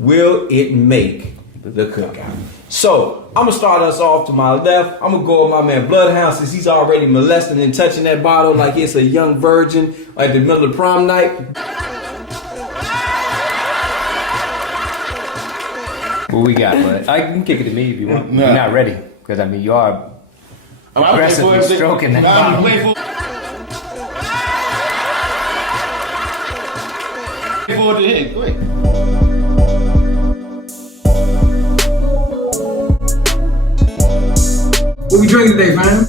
will it make the cookout? So, I'm going to start us off to my left. I'm going to go with my man Bloodhound since he's already molesting and touching that bottle like it's a young virgin at the middle of prom night. What we got, bud? I can kick it to me if you want. You're not ready, because I mean you are aggressively stroking that bottle. Go ahead. What we drinking today, man?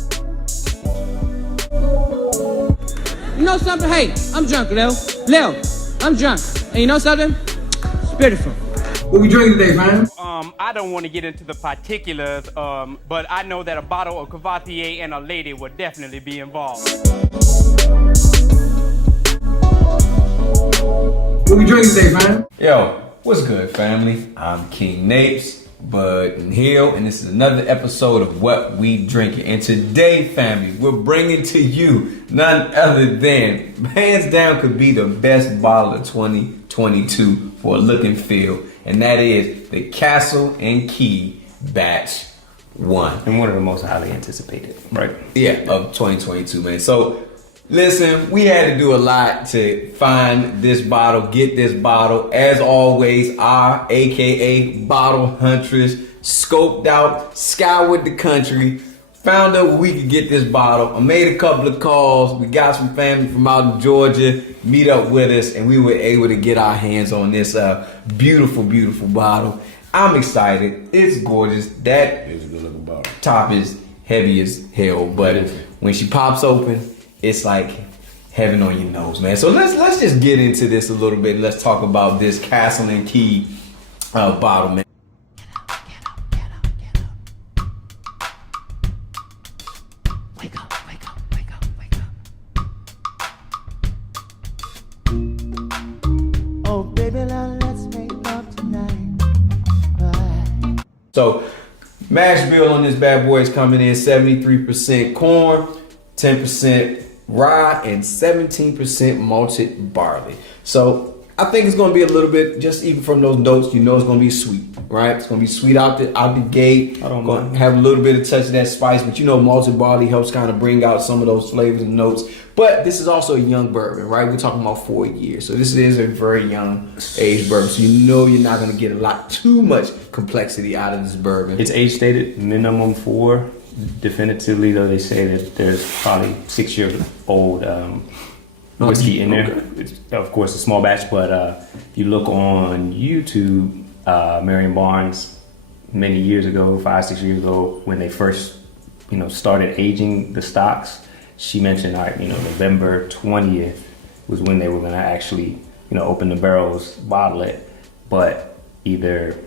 You know something? Hey, I'm drunk, Lil. I'm drunk. And you know something? It's beautiful. What we drinking today, man? I don't want to get into the particulars, but I know that a bottle of Cavatier and a lady would definitely be involved. What we drinking today, man? Yo, what's good, family? I'm King Napes, Bud and Hill, and this is another episode of What We Drinking. And today, family, we're bringing to you none other than, hands down, could be the best bottle of 2022 for a look and feel, and that is the Castle and Key Batch 1. And one of the most highly anticipated, right? Yeah, of 2022, man. So, listen, we had to do a lot to find this bottle, get this bottle. As always, our AKA Bottle Huntress scoped out, scoured the country, found out where we could get this bottle. I made a couple of calls. We got some family from out in Georgia meet up with us, and we were able to get our hands on this beautiful, beautiful bottle. I'm excited. It's gorgeous. That It's a good looking bottle. top is heavy as hell, but when she pops open, it's like heaven on your nose, man. So let's just get into this a little bit. Let's talk about this Castle and Key bottle, man. Wake up. Oh, baby, now let's make love tonight. So mash bill on this bad boy is coming in 73% corn, 10% rye, and 17% malted barley. So I think it's gonna be a little bit, just even from those notes, you know it's gonna be sweet, right? It's gonna be sweet out the gate. I don't gonna mind. have a little bit of touch of that spice, but you know malted barley helps kind of bring out some of those flavors and notes. But this is also a young bourbon, right? We're talking about 4 years. So this is a very young age bourbon. So you know you're not gonna get too much complexity out of this bourbon. It's age stated minimum 4. Definitively, though, they say that there's probably 6-year-old whiskey in there. Okay. It's, of course, a small batch, but if you look on YouTube, Marion Barnes, many years ago, 5-6 years ago, when they first, started aging the stocks, she mentioned, November 20th was when they were going to actually, open the barrels, bottle it, but either,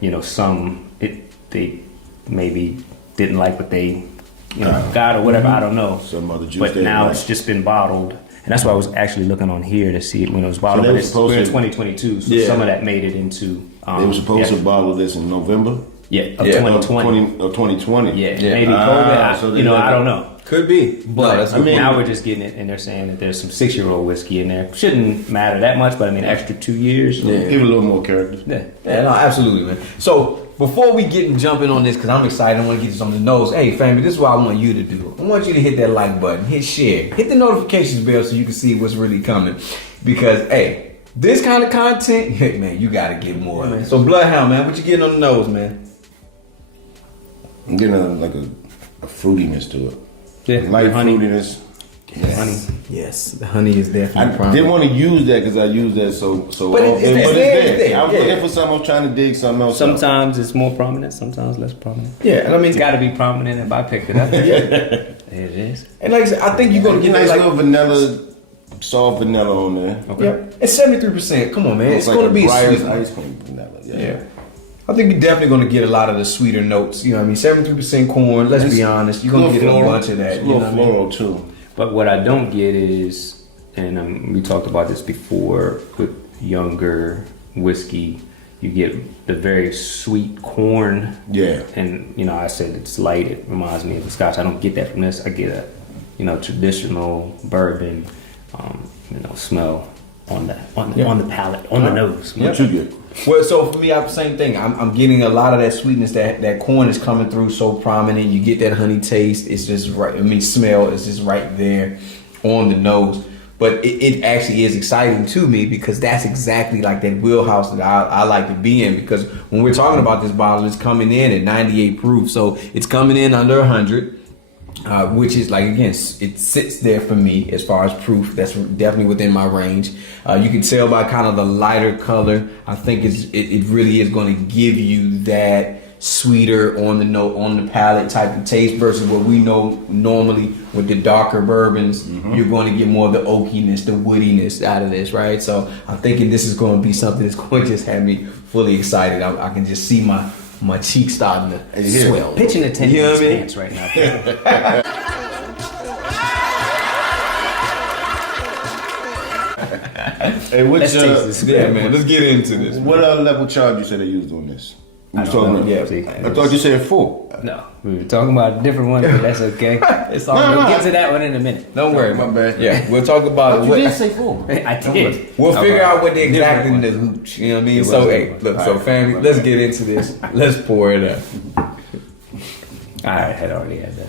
they maybe didn't like what they, got or whatever, I don't know. Some other juice. But now it's just been bottled. And that's why I was actually looking on here to see it when it was bottled. So but we're in 2022, so some of that made it into. They were supposed to bottle this in November. Of 2020. Of 2020. Yeah, maybe COVID. So I don't know. Could be. But No, now we're just getting it, and they're saying that there's some 6-year-old whiskey in there. Shouldn't matter that much, but I mean, extra 2 years. Give it a little more character. Yeah, no, absolutely, man. So before we get and jumping on this, because I'm excited, I want to get you something to know. Hey, family, this is what I want you to do. I want you to hit that like button, hit share, hit the notifications bell so you can see what's really coming. Because, hey, this kind of content, hey, man, you got to get more. Man. So, Bloodhound, man, what you getting on the nose, man? I'm getting a fruitiness to it. Yeah, Light honey. fruitiness. Yeah. Honey. Yes, the honey is definitely I didn't want to use that because I use that so. But it's there. I was looking for something. I was trying to dig something else. Sometimes it's more prominent, sometimes less prominent. Yeah, and I mean, It's got to be prominent if I picked it up. It is. And like I said, I think you're going to get get nice like little vanilla, soft vanilla on there. Okay. Yeah, it's 73%. Come on, man. It's like going to be Breyer's sweet. ice cream vanilla. Yeah. I think you're definitely going to get a lot of the sweeter notes. You know what I mean? 73% corn. Let's be honest. You're going to get a bunch of that. It's a little floral too. But what I don't get is, and we talked about this before, with younger whiskey, you get the very sweet corn. Yeah. And, I said it's light. It reminds me of the Scotch. I don't get that from this. I get a, traditional bourbon, smell on the palate, on the nose. What you get? Well, so for me, same thing. I'm getting a lot of that sweetness. That corn is coming through so prominent. You get that honey taste. It's just right. I mean, smell is just right there on the nose. But it actually is exciting to me because that's exactly like that wheelhouse that I like to be in. Because when we're talking about this bottle, it's coming in at 98 proof, so it's coming in under 100. Which is like, again, it sits there for me as far as proof. That's definitely within my range. You can tell by kind of the lighter color. I think it really is going to give you that sweeter on the note, on the palate type of taste versus what we know normally with the darker bourbons. You're going to get more of the oakiness, the woodiness out of this, right? So I'm thinking this is going to be something that's going to just have me fully excited. I can just see my cheeks starting to swell. Pitching a 10 You know what I mean? pants right now. Hey, which Let's taste this. Yeah, man. Let's get into this. what level charge you said they used on this? You was I don't talking know. about- Yeah. See, I thought you said 4. no, we were talking about a different one, but that's okay. It's all. We'll get to that one in a minute. Don't worry. My bad. Yeah, we'll talk about You did what. say 4. I did. We'll figure out what they exactly in Different the one. hooch. You know what I mean? It So was hey, different. look. So Alright. family, let's get into this. Let's pour it up. I had already had that.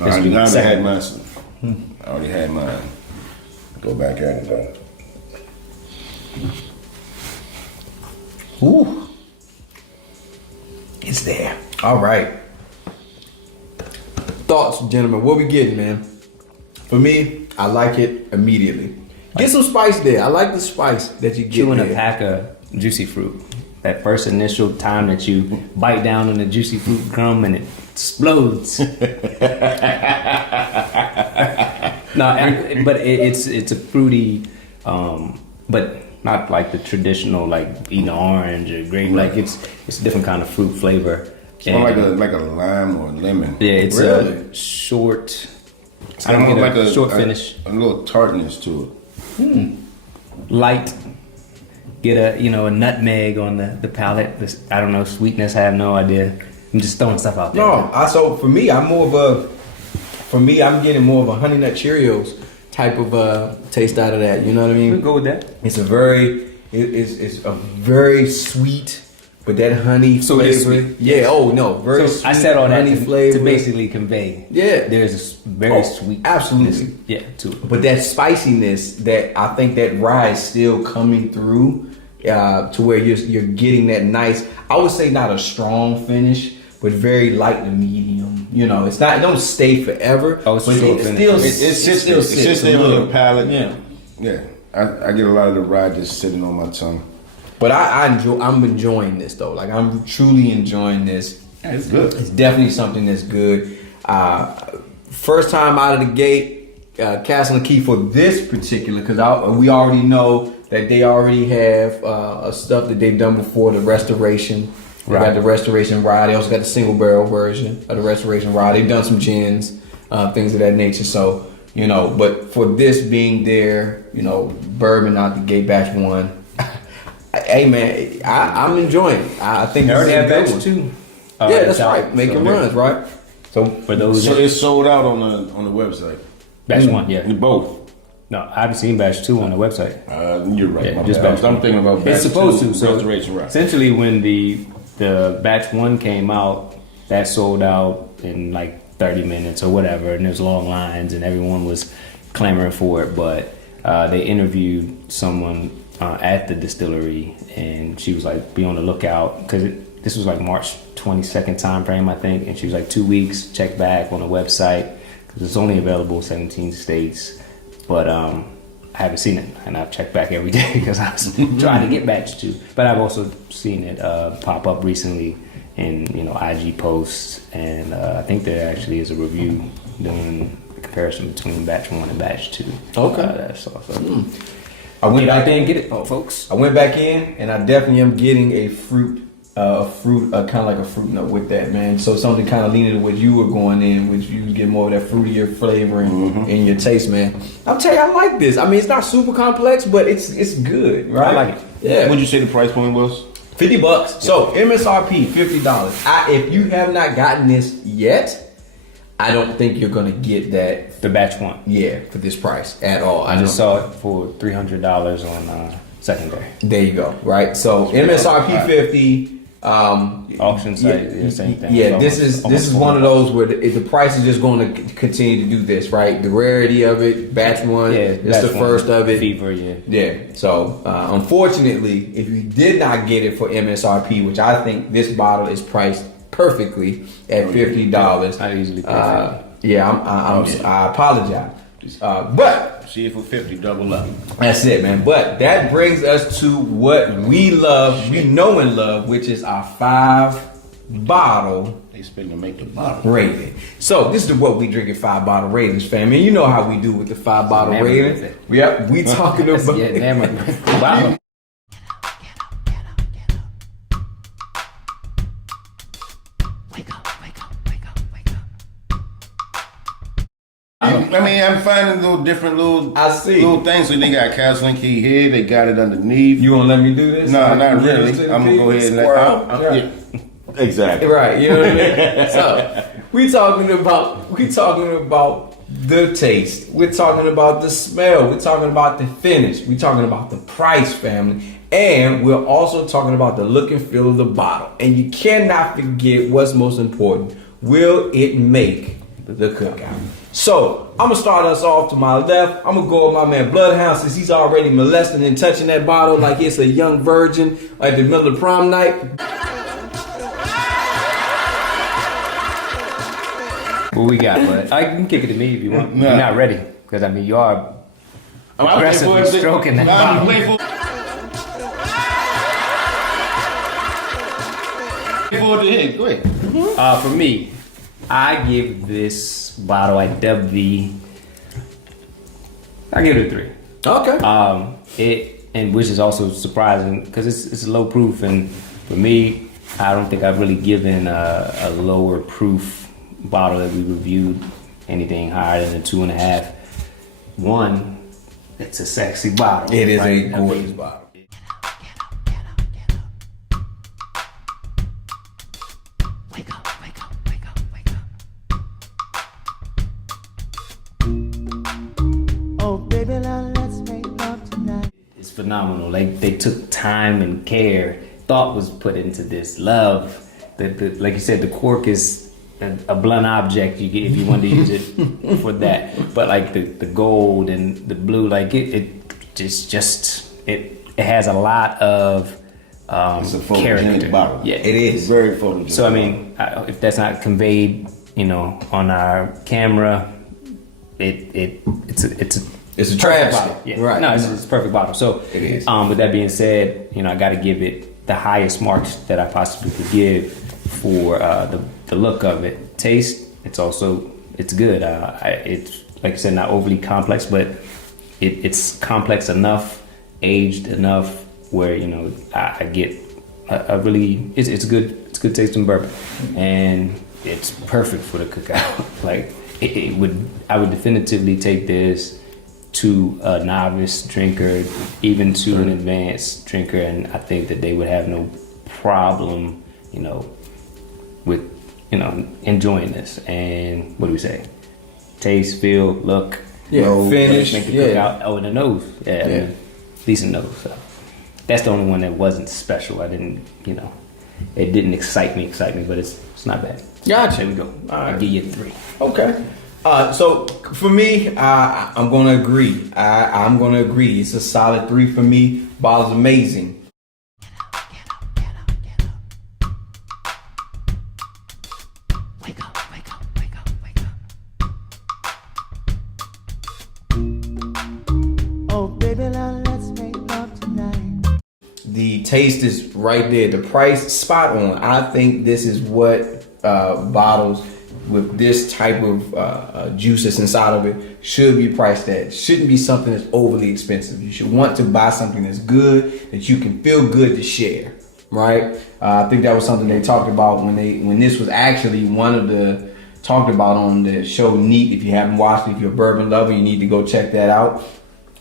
All right, now I Second. had mine. I already had mine. Go back at it though. Ooh, it's there. All right. Thoughts, gentlemen? What we getting, man? For me, I like it immediately. Get some spice there. I like the spice that you get Chewing a there. pack of juicy fruit. That first initial time that you bite down on the juicy fruit crumb and it explodes. But it's a fruity, but not like the traditional like eating orange or grape. Like it's a different kind of fruit flavor. More And- like a lime or a lemon. yeah, it's Really? a short. It's kind of get like a a short finish. a little tartness to it. Light. Get a a nutmeg on the palate. This, I don't know, sweetness. I have no idea. I'm just throwing stuff out there. No, so for me, I'm getting more of a Honey Nut Cheerios type of taste out of that. You know what I We'll mean? go with that. It's a very sweet, but that honey So it is flavor. sweet. Yeah. Oh no, very So sweet. I said all that honey to flavor. basically convey. Yeah. There's a very Oh, sweet. absolutely. Yeah, to it. But that spiciness, that I think that rye is still coming through to where you're getting that nice. I would say not a strong finish, but very light to medium. You know, it's not. It don't stay forever. Oh, it's but short it finish. still It sits there. It sits a there on little. the palate. Yeah. Yeah. I get a lot of the rye just sitting on my tongue. But I'm enjoying this though. Like I'm truly enjoying this. It's good. It's definitely something that's good. First time out of the gate, Castle and Key for this particular, because we already know that they already have stuff that they've done before, the restoration. They got the restoration rye. They also got the single barrel version of the restoration rye. They've done some gins, things of that nature. So, but for this being their, bourbon out the gate, batch 1. Hey man, I'm enjoying it. I think They this already is a have good batch one. 2. Yeah, that's right. So Making runs, right? So for those So it's sold out on the website. batch 1, yeah. Both. No, I haven't seen batch 2 on the website. You're right. Yeah, my just bad. batch I'm one. thinking about batch It's supposed 2, to. So restoration rye. essentially, when the batch 1 came out, that sold out in like 30 minutes or whatever, and there's long lines, and everyone was clamoring for it. But they interviewed someone at the distillery, and she was like, "Be on the lookout," because this was like March 22nd time frame, I think, and she was like, 2 weeks. Check back on the website because it's only available in 17 states, but I haven't seen it, and I've checked back every day because I was trying to get batch 2. But I've also seen it pop up recently in IG posts, and I think there actually is a review doing the comparison between batch 1 and batch 2. Okay. That's awesome. I went Get out back there and get it, folks. I went back in, and I definitely am getting a fruit, kind of like a fruit note with that, man. So something kind of leaning to what you were going in, which you get more of that fruitier flavor in your taste, man. I'll tell you, I like this. I mean, it's not super complex, but it's good, right? I like it. Yeah. What'd you say the price point was? $50. So MSRP $50. If you have not gotten this yet, I don't think you're gonna get that. The batch one. Yeah, for this price at all. I just saw it for $300 on secondary. There you go. Right. So MSRP 50. Auction site, same thing. Yeah, It's this is one of those where the price is just going to continue to do this, right? The rarity of it, batch one, it's the first of it. Fever, yeah. Yeah. So unfortunately, if you did not get it for MSRP, which I think this bottle is priced perfectly at $50. I usually pay for it. Yeah, I apologize, but. See it for 50, double up. That's it, man. But that brings us to what we love, we know and love, which is our 5-bottle They spend to make the bottle. rating. So this is what we drink at 5-bottle ratings, fam. And you know how we do with the 5-bottle rating. Yep, we talking about. Wow. I mean, I'm finding different little things. So they got Castle Key here. They got it underneath. You gonna let me do this? No, not really. I'm gonna go ahead and let. Exactly. Right. You know what I mean? So we talking about the taste. We're talking about the smell. We're talking about the finish. We're talking about the price, family. And we're also talking about the look and feel of the bottle. And you cannot forget what's most important. Will it make the cookout? So I'm gonna start us off to my left. I'm gonna go with my man Bloodhound, since he's already molesting and touching that bottle like it's a young virgin at the middle of prom night. What we got, bud? I can kick it to me if you want. No. You're not ready, because I mean you are aggressively stroking that bottle. Go ahead. For me, I give this bottle, I give it a 3. Okay. And which is also surprising because it's low proof, and for me, I don't think I've really given a lower proof bottle that we reviewed anything higher than a 2.5. One, it's a sexy bottle. It is right? a gorgeous bottle. It's phenomenal. Like they took time and care, thought was put into this, love. Like you said, the cork is a blunt object you get if you want to use it for that. But like the gold and the blue, like it has a lot of It's a character. photogenic bottle. Yeah, It is. It's very photogenic. So I mean, if that's not conveyed, on our camera, it's It's a trash bottle. bottle. Yeah. Right. No, it's a perfect bottle. So It is. With that being said, I got to give it the highest marks that I possibly could give for the look of it. Taste, it's good. It's like I said, not overly complex, but it's complex enough, aged enough where I get a really it's good tasting bourbon, and it's perfect for the cookout. Like I would definitively take this to a novice drinker, even to an advanced drinker, and I think that they would have no problem, with enjoying this. And what do we say? Taste, feel, look, finish, make the cookout. Oh, and the nose, I mean, decent nose. So that's the only one that wasn't special. I didn't, it didn't excite me, but it's not bad. Gotcha. There we go. I'll give you a 3. Okay. So for me, I'm gonna agree. I'm gonna agree. It's a solid 3 for me. Bottle's amazing. The taste is right there. The price, spot on. I think this is what bottles with this type of juice that's inside of it should be priced at. It shouldn't be something that's overly expensive. You should want to buy something that's good, that you can feel good to share, right? I think that was something they talked about when this was actually one of the talked about on the show Neat. If you haven't watched it, if you're a bourbon lover, you need to go check that out.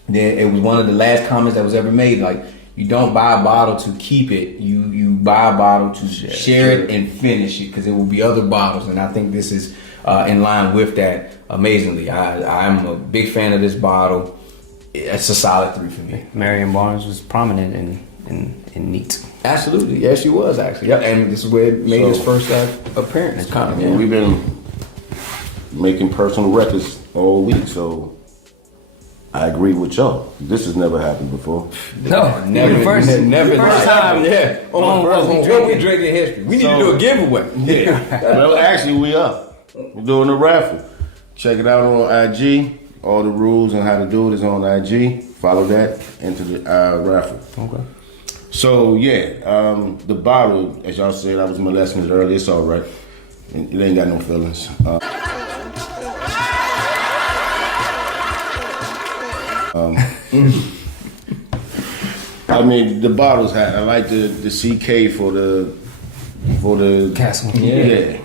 Then it was one of the last comments that was ever made, like, you don't buy a bottle to keep it. You buy a bottle to share it and finish it, because there will be other bottles. And I think this is in line with that amazingly. I'm a big fan of this bottle. It's a solid 3 for me. Marion Barnes was prominent and neat. Absolutely, yes, she was actually. Yep. And this is where it made his first appearance. We've been making personal records all week, so I agree with y'all. This has never happened before. No, never first time. Yeah, on what we drink in history. We need to do a giveaway. Yeah. Well, actually, we are. We're doing a raffle. Check it out on IG. All the rules and how to do it is on IG. Follow that into the raffle. Okay. So yeah, the bottle, as y'all said, I was molesting it earlier. It's all right. It ain't got no feelings. I mean, the bottles I like the CK for the Castle. Yeah.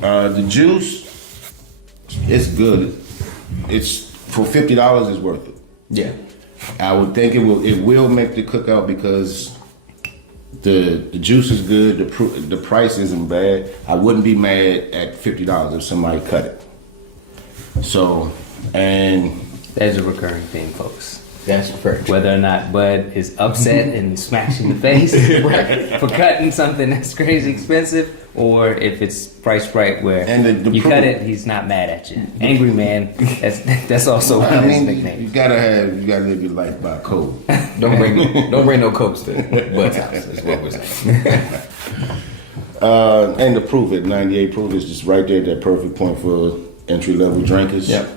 The juice, it's good. It's for $50. It's worth it. Yeah. I would think it will make the cookout because the juice is good. The price isn't bad. I wouldn't be mad at $50 if somebody cut it. So, and There's a recurring theme, folks. That's perfect. Whether or not Bud is upset and smashing the face for cutting something that's crazy expensive, or if it's priced right where the you cut it, he's not mad at you. Angry Man, that's also one of his nicknames. You gotta live your life by code. Don't bring no cokes to Bud's house. That's what we're saying. And the proof at 98 proof is just right there, that perfect point for entry level drinkers. Yep.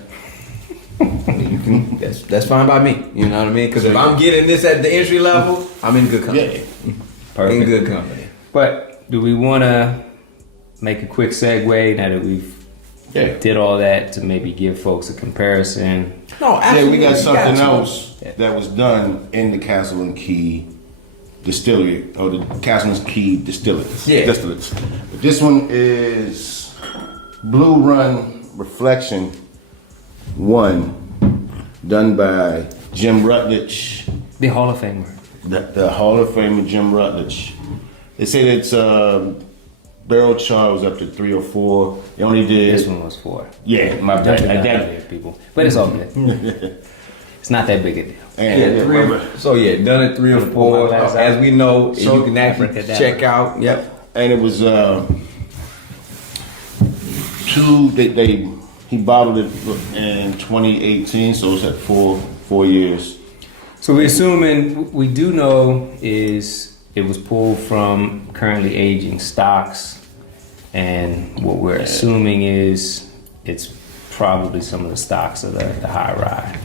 That's fine by me. You know what I mean? Because if I'm getting this at the entry level, I'm in good company. Yeah. Perfect. In good company. But do we want to make a quick segue now that we've did all that to maybe give folks a comparison? No, absolutely. Yeah, we got something else that was done in the Castle and Key distillery, or the Castle and Key distillates. Yeah. Distillates. But this one is Blue Run Reflection 1, done by Jim Rutledge. The Hall of Famer. The Hall of Famer Jim Rutledge. They say that barrel char was up to 3 or 4. They only did. This one was 4. Yeah, my bad. People, but it's all good. It's not that big a deal. And done at 3 or 4. As we know, So you can actually check out. Yep. And it was 2. He bottled it in 2018, so it's at 4 years. So we're assuming, we do know is it was pulled from currently aging stocks, and what we're assuming is it's probably some of the stocks of the high rye,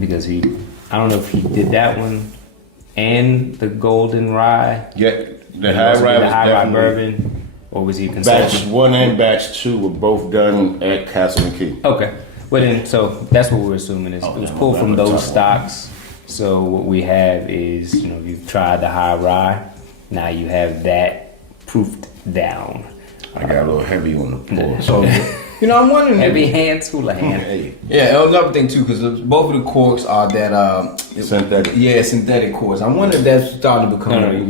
because I don't know if he did that one and the golden rye. Yeah, the high rye bourbon. Or was he Batch consultant? 1 and batch 2 were both done at Castle and Key. Okay. Well then, so that's what we're assuming is it was pulled from those stocks. So what we have is, you've tried the high rye. Now you have that proofed down. I got a little heavy on the pour. So, I'm wondering. Heavy hands, hula hand. Hey, Yeah, another thing too, because both of the corks are that synthetic. Yeah, synthetic corks. I wonder if that's starting to become a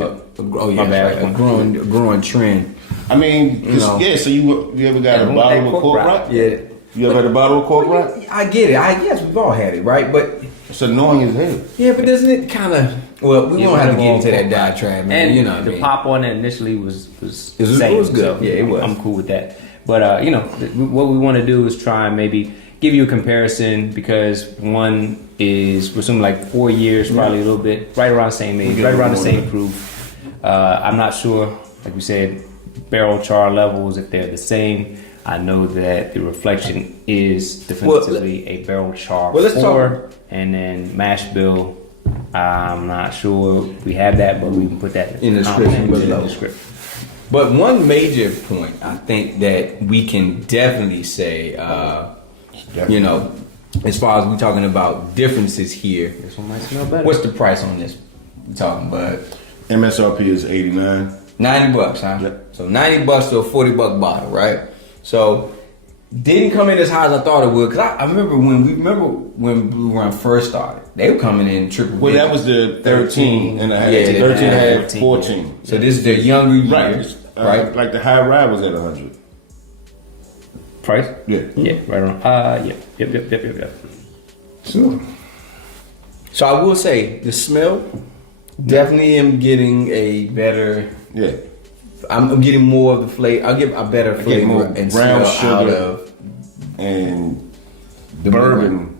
growing trend. I mean, so you ever got a bottle of cork rot? Yeah. You ever had a bottle of cork rot? I get it. I guess we've all had it, right? But it's annoying as hell. yeah, but doesn't it kind of? Well, we don't have to get into that diatribe, man. And You know what I the mean? pop on it initially was It was same, good. so Yeah, it was. I'm cool with that. But what we want to do is try and maybe give you a comparison, because one is we're assuming like 4 years, probably a little bit right around the same age, right around the same proof. I'm not sure, like we said, barrel char levels, if they're the same. I know that the reflection is definitively a barrel char 4, and then mash bill. I'm not sure we have that, but we can put that In the description. description. But one major point I think that we can definitely say, as far as we're talking about differences here, This one might smell better. what's the price on this? We're talking about MSRP is $89. $90, huh? Yep. So $90 to a $40 bottle, right? So didn't come in as high as I thought it would, because I remember when Blue Run first started, they were coming in triple. Well, that was the 13 and a half. Yeah, 13 and a half, 14. 14. So this is their younger years, right? Like the high rye was at 100. Price? Yeah. Yeah, right around. Yep. So I will say the smell, definitely am getting a better. Yeah. I'm getting more of the flavor. I'll get a better get flavor more and brown smell out sugar. of And the bourbon,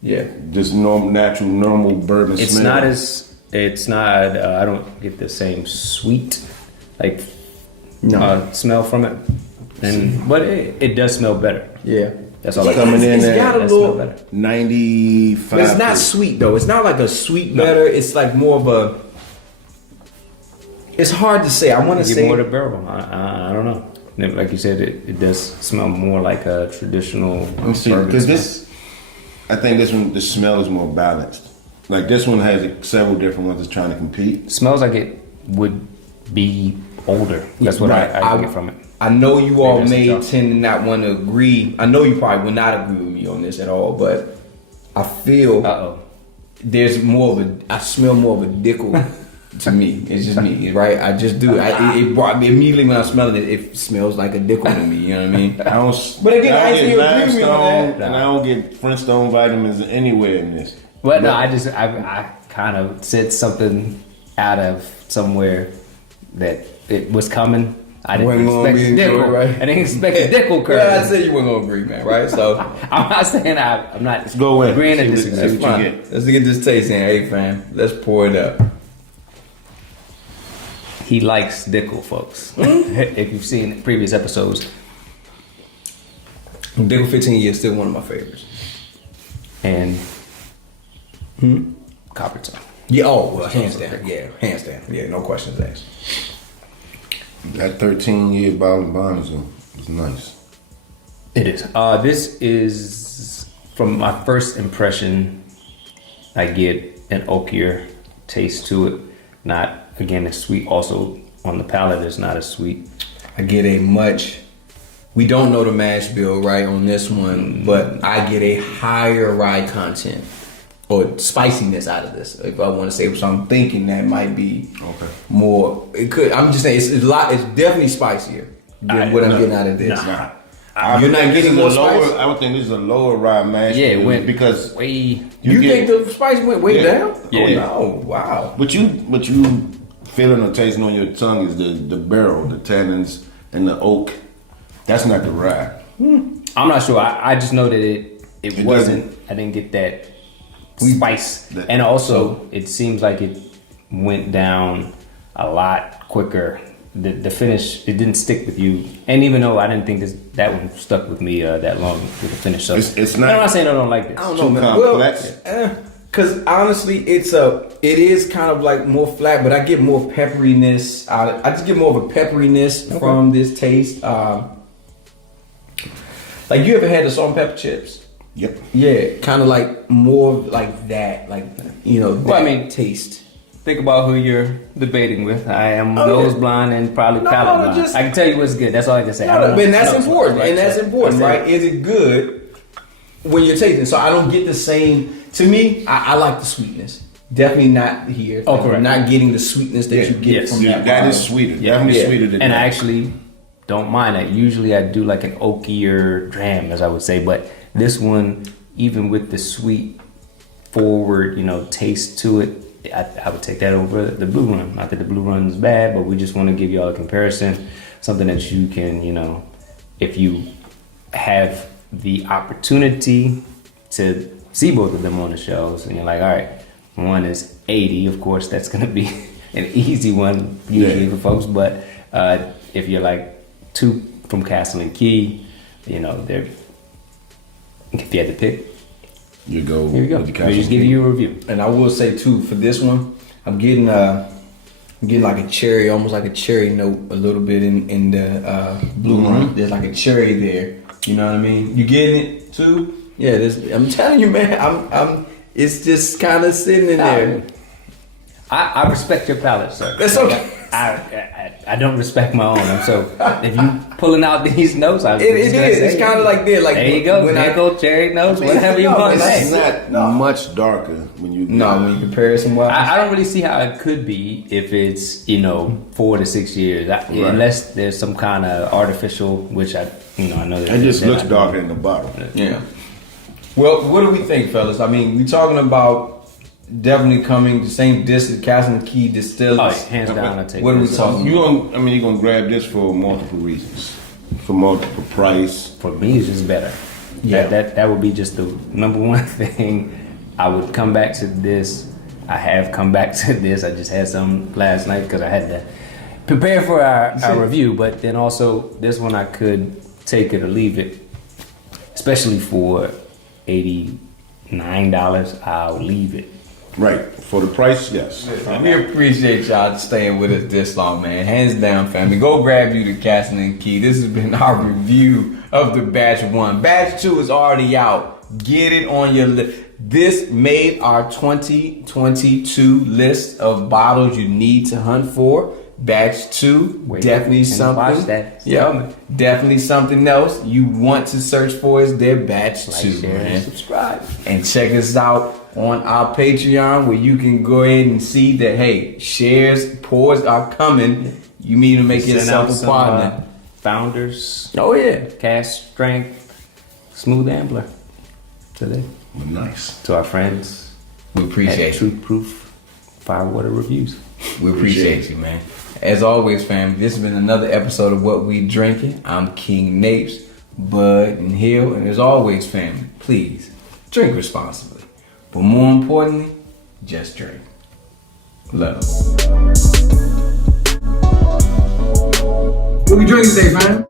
Yeah. just normal bourbon It's smell. not as. It's not. I don't get the same sweet, like, smell from it, but it does smell better. Yeah. That's all. Coming in It's at got a that smell little. better. 95. But it's not sweet though. It's not like a sweet better. It's like more of a. It's hard to say. I want to Get say more to bourbon. I don't know. Like you said, it does smell more like a traditional. Let me see, bourbon because smell. I think this one, the smell is more balanced. Like this one has several different ones that's trying to compete. Smells like it would be older. That's what Right. I get from it. I know you all Maybe may that's the tend to not want to agree. I know you probably would not agree with me on this at all, but I feel there's more of a. I smell more of a Dickel to me. It's just me, right? I just do. It brought me immediately when I was smelling it. It smells like a Dickel to me. You know what I mean? I don't. But again, I don't ain't get even agree with me on limestone, that. and I don't get Flintstone vitamins anywhere in this. But no, I kind of said something out of somewhere that it was coming. I didn't Wasn't gonna expect be a into it, Dickel. right? I didn't expect a Dickel curve. Well, I said you weren't gonna agree, man. Right? So I'm not saying I'm not. Let's go in. agreeing to See what- disagree. see that's what you fine. get. Let's get this taste in. Hey, fam, let's pour it up. He likes Dickel, folks. If you've seen previous episodes, Dickel 15 years still one of my favorites. and Coppertone. Yeah. Oh, well, hands down. Yeah, hands down. Yeah, no questions asked. That 13-year bottle of bond is nice. It is. This is from my first impression. I get an oakier taste to it. Not again as sweet. Also on the palate, it's not as sweet. I get a much. We don't know the mash bill right on this one, but I get a higher rye content or spiciness out of this. If I want to say, so I'm thinking that might be more. It could. I'm just saying it's a lot. It's definitely spicier than what I'm getting out of this. Nah. You're not getting more lower. spice? I would think this is a lower rye mash. Yeah, it bill went because way. You think the spice went way Yeah. down? Yeah. Oh no! Wow. what you feeling or tasting on your tongue is the barrel, the tannins, and the oak. That's not the rye. I'm not sure. I just know that it It wasn't. doesn't- I didn't get that spice, That- and also it seems like it went down a lot quicker. The finish, it didn't stick with you, and even though I didn't think that one stuck with me that long with the finish. So It's not- I'm not saying I don't like this. I don't Too know, man. complex. Well, cause honestly, it is kind of like more flat, but I get more pepperiness out of. I just get more of a pepperiness from this taste. Like you ever had the salt and pepper chips? Yep. Yeah, kind of like more like that, like that Well, I mean, taste. Think about who you're debating with. I am Oh, nose yeah. blind and probably No, palate no, blind. just- I can tell you what's good. That's all I can say. I don't But know- that's no, important, right, and that's so important, I said- right? Is it good when you're tasting? So I don't get the same. To me, I like the sweetness. Definitely not here. Oh, Like, correct. I'm not getting the sweetness that you get Yes. from Yeah, that. that bottle. is sweeter. Yeah. Definitely Yeah. sweeter than And that. I actually don't mind that. Usually I do like an oakier dram, as I would say, but this one, even with the sweet forward, taste to it, I would take that over the blue run. Not that the blue run is bad, but we just want to give y'all a comparison, something that you can, if you have the opportunity to see both of them on the shelves, and you're like, all right, one is 80, of course, that's going to be an easy one usually for folks, but if you're like two from Castle and Key, they're, if you had to pick, You go. here you go. with the Let me just give you a review. And I will say too, for this one, I'm getting like a cherry, almost like a cherry note, a little bit in the blue one. There's like a cherry there. You know what I mean? You getting it too? Yeah. I'm telling you, man. I'm. It's just kind of sitting in there. I respect your palate, sir. That's okay. I don't respect my own. So if you pulling out these notes, it is. It's kind of like this. Like there you go. Pickle, cherry notes, whatever you want to It's say. not much darker when you when you compare it somewhere. I don't really see how it could be if it's 4 to 6 years, unless there's some kind of artificial, which I know that it just looks darker in the bottle. Yeah. Well, what do we think, fellas? I mean, we're talking about definitely coming the same distance, Castle and Key distillers. Oh, hands down, I take. What are we talking? You're gonna grab this for multiple reasons, for multiple price. For me, it's just better. Yeah. That would be just the number one thing. I would come back to this. I have come back to this. I just had some last night because I had to prepare for our review. But then also this one I could take it or leave it, especially for $89. I'll leave it. Right, for the price, yes. We appreciate y'all staying with us this long, man. Hands down, family. Go grab you the Castle and Key. This has been our review of the Batch 1. Batch 2 is already out. Get it on your list. This made our 2022 list of bottles you need to hunt for. Batch 2, definitely something. Yeah, definitely something else you want to search for is their Batch 2, share, man. and subscribe. And check us out on our Patreon where you can go ahead and see that, hey, shares, pours are coming. You need to make yourself a partner. Founders. Oh, yeah. Cash Strength. Smooth Ambler. Today. Nice. To our friends. We appreciate you. Truth Proof Firewater Reviews. We appreciate you, man. As always, fam, this has been another episode of What We Drinking. I'm King Napes, Bud, and Hill. And as always, family, please drink responsibly. But more importantly, just drink. Love. What we drinking today, fam?